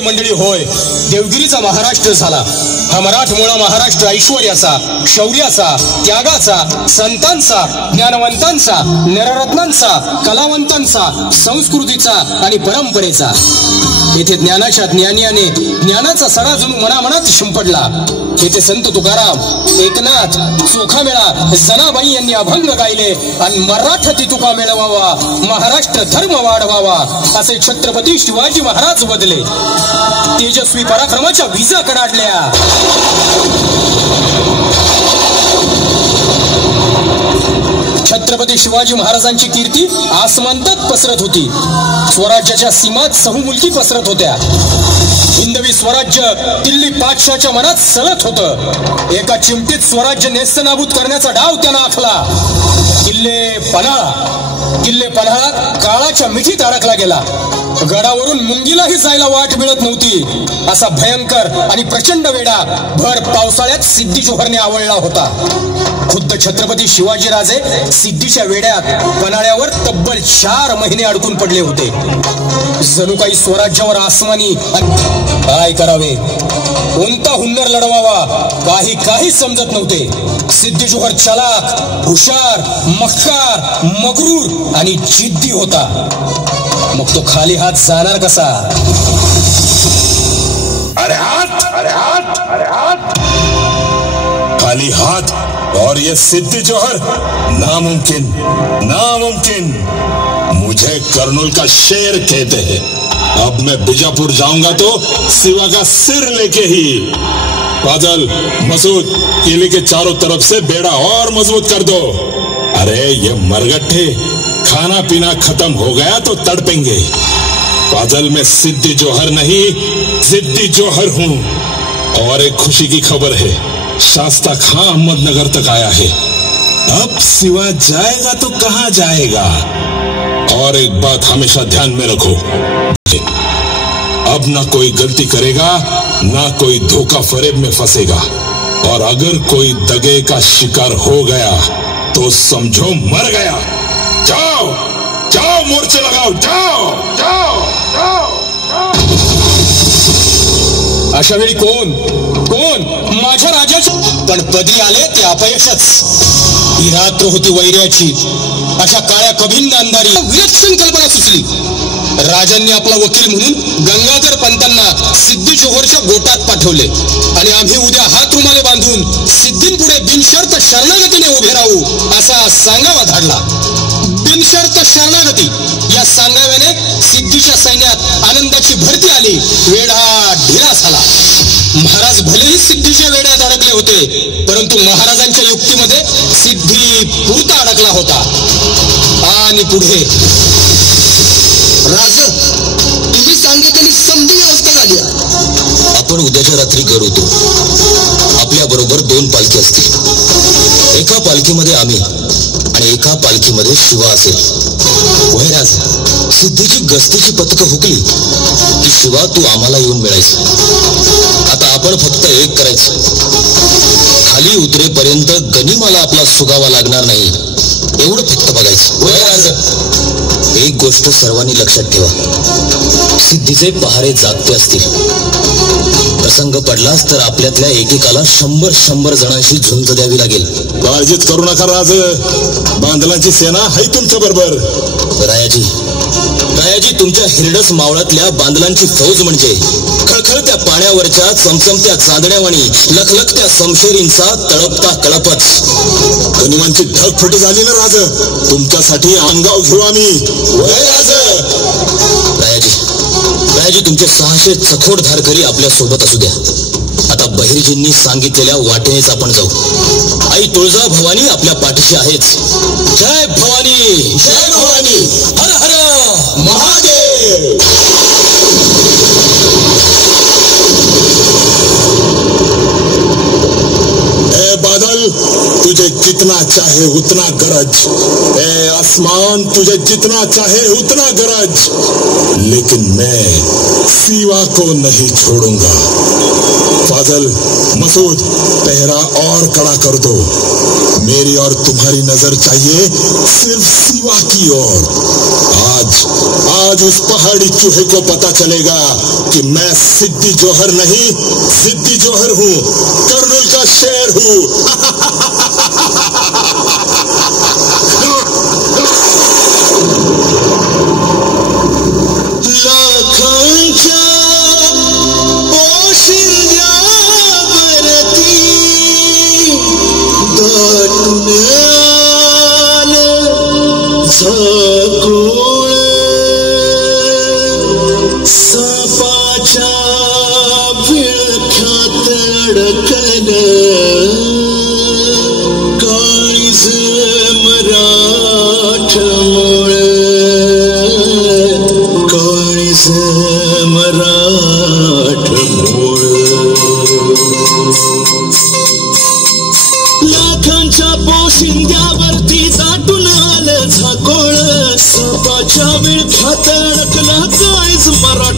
होय मंडळी होय, देवगिरीचा महाराष्ट्र झाला. हा मराठमोळा महाराष्ट्र ऐश्वर्याचा, शौर्याचा, त्यागाचा, संतांचा, ज्ञानवंतांचा, नररत्नांचा, कलावंतांचा, संस्कृतीचा आणि परंपरेचा. येथे ज्ञानाच्या ज्ञानियाने ज्ञानाचा सडा जणू मनामनात शिंपडला. येथे संत तुकाराम, एकनाथ, चोखामेळा, जनाबाई यांनी अभंग गायले आणि मराठी तुका मिळवावा, महाराष्ट्र धर्म वाढवावा असे छत्रपती शिवाजी महाराज बदले. तेजस्वी पराक्रमाच्या विजा कडाडल्या. छत्रपती शिवाजी महाराजांची कीर्ती आसमंतात पसरत होती. स्वराज्याच्या सीमात सहमुलकी पसरत होत्या. हिंदवी स्वराज्य दिल्ली पातशाच्या मनात सलत होतं. एका चिमटीत स्वराज्य नेस्तनाबूत करण्याचा डाव त्यानं आखला. किल्ले पन्हाळा काळाच्या मिठीत अडकला गेला. गडावरून मुंगीलाही जायला वाट मिळत नव्हती. असा भयंकर आणि प्रचंड वेढा भर पावसाळ्यात सिद्धी जोहरने आवळला होता. खुद्द छत्रपती शिवाजीराजे सिद्धीच्या वेड्यात पन्हाळ्यावर तब्बल 4 महिने अडकून पडले होते. जणू काही स्वराज्यावर आसमानी. काय करावे, कोणता हुन्नर लढवावा, काही समजत नव्हते. सिद्धी जोहर चलाक, हुशार, मक्कार, मगरूर आणि जिद्दी होता. मग तो खाली हात जाणार कसा? अरे हाथ खाली हाथ और ये सिद्धी जोहर, नामुमकिन. मुझे कर्नूल का शेर कहते हैं. अब मैं बीजापुर जाऊंगा तो सिवा का सिर लेके ही. फाजल, मसूद, किले के चारों तरफ से बेड़ा और मजबूत कर दो. अरे ये मरगट्ठे, खाना पीना खत्म हो गया तो तड़पेंगे. फाजल, मैं सिद्धी जोहर नहीं, जिद्दी जोहर हूं. और एक खुशी की खबर है, शास्ता खां अहमदनगर तक आया है. अब सिवा जाएगा तो कहां जाएगा? और एक बात हमेशा ध्यान में रखो, अब ना कोई गलती करेगा, ना कोई धोखा फरेब में फंसेगा. और अगर कोई दगे का शिकार हो गया तो समझो मर गया. जाओ मोर्चे लगाओ, जाओ. अशा वेळी कोण माझ्या राजाची पण पदी आले ते अपयशच. ही रात्र होती वैर्याची. अशा काळ्या कभिन्न अंधारी विलक्षण कल्पना सुचली. राजांनी आपला वकील म्हणून गंगाधर पंतांना सिद्धी जोहरच्या गोटात पाठवले आणि आम्ही उद्या हात रुमाले बांधून सिद्धींपुढे बिनशर्त शरणागतीने उभे राहू असा सांगावा धाडला. बिनशर्त शरणागती या सांगाव्याने सिद्धीच्या सैन्यात आनंदाची भरती आली. वेढा ढिला झाला. महाराज भलेही सिद्धीच्या वेड्यात अडकले होते, परंतु महाराजांच्या युक्तीमध्ये सिद्धी पुरता अडकला होता. आणि पुढे राज, तुम्ही सांगितलेली समधी व्यवस्था झाली. आपण उद्याच्या रात्री घर होतो. आपल्या बरोबर 2 पालखी असतील. एका पालखीमध्ये आम्ही आणि एका पालखीमध्ये शिवा असेल. वैराज, सिद्धीची गस्तीची पथकं हुकली की शिवा तू आम्हाला येऊन मिळायचं. आता आपण फक्त एक करायचं, खाली उतरेपर्यंत गनिमाला आपला सुगावा लागणार नाही एवढं फक्त बघायचं. वैराज, एक गोष्ट सर्वांनी लक्षात ठेवा, सिद्धीचे पहारे जागते असतील. प्रसंग पडलास तर आपल्यातल्या एकेकाला 100 जणांशी झुंज द्यावी लागेल. काळजीच करू नका राज, बांधलांची सेना आहे तुमच्या बरोबर. रायाजी, तुमच्या हिरडस मावळातल्या बांधलांची फौज म्हणजे खळखळत्या पाण्यावरच्या चमचमत्या चांदण्यावाणी लखलखत्या समशेरींचा तळपता कळपच. गनिमांची ढगफुटी झाली ना राज, तुमच्यासाठी अंगाव घेऊ आम्ही. रायाजी, तुमचे 600 चखोट धारकरी आपल्या सोबत असू द्या. आता बहिर्जींनी सांगितलेल्या वाटेनेच आपण जाऊ. आई तुळजा भवानी आपल्या पाठीशी आहेच. जय भवानी, जय भवानी, हर हर महादेव. बादल, तुझे जितना चाहे उतना गरज. ए आसमान, तुझे जितना चाहे उतना गरज. लेकिन मैं सिवा को नहीं छोड़ूंगा. फाजल, मसूद, पहरा और कड़ा कर दो. मेरी और तुम्हारी नजर चाहिए सिर्फ सिवा की ओर. आज आज उस पहाड़ी चूहे को पता चलेगा कि मैं सिद्दी जोहर नहीं, जिद्दी जोहर हूँ, कर्नूल का शेर हूँ। लाखांच्या पोशिंद्यावरती दाटून आलं झाकोळ, सापाच्या विळख्यात अडकलं काळीज मराठमोळ, काळीज मराठमोळ. लाखांच्या पोशिंद्यावरती दाटून आलं झाकोळ, सापाच्या विळख्यात अडकलं काळीज मराठमोळ.